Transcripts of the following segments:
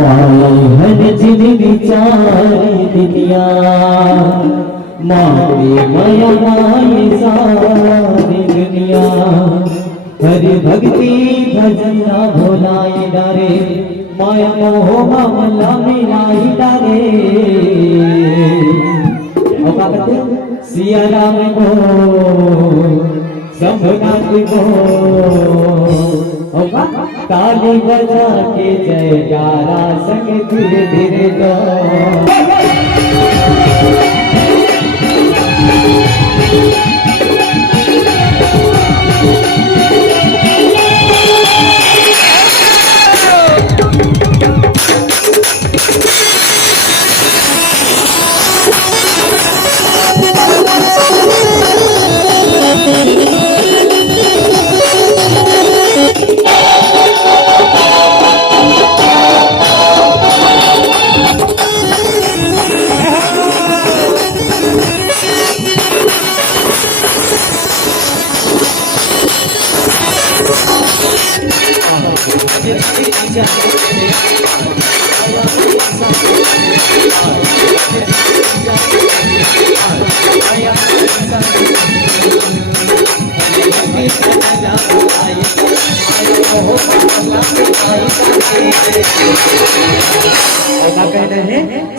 हर जिन विचारी दुनिया मारे माया माए सारी दुनिया हर भक्ति भजन भोलाए डारे माया मोह मामला मिलाई डारे सिया राम को शंभुनाथ को ताली बजा के जयकारा संग धीरे धीरे दो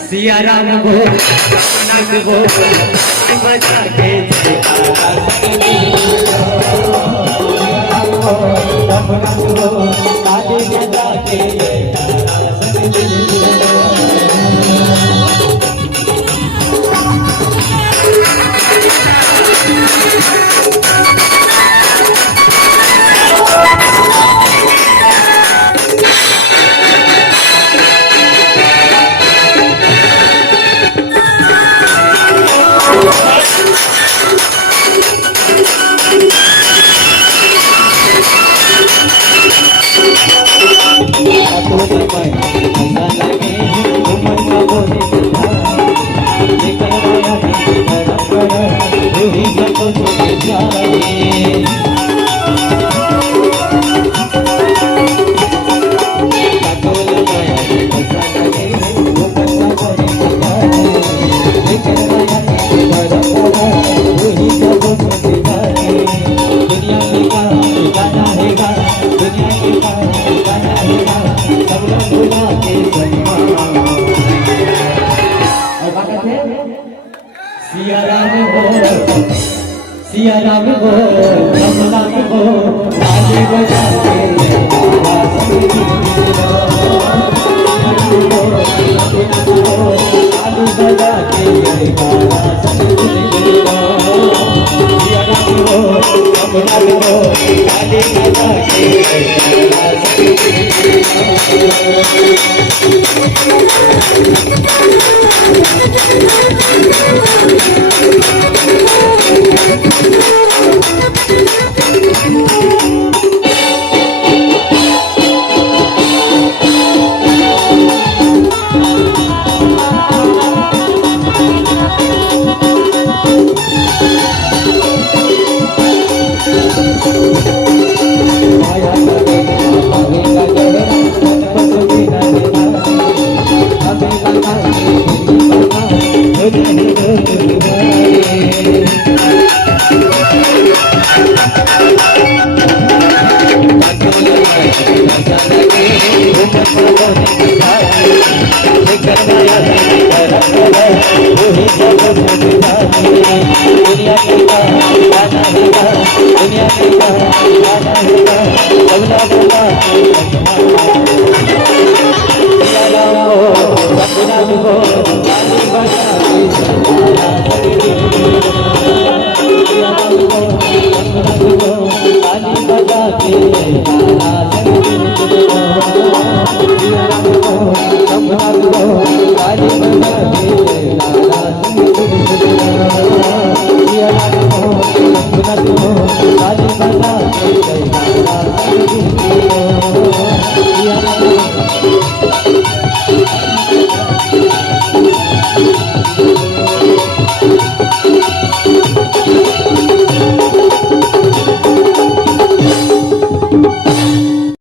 सिया राम को नाथ को बजा के सिया राम को नाथ को ताली बजा के ताली बजा के सिया राम को नाथ को ताली बजा के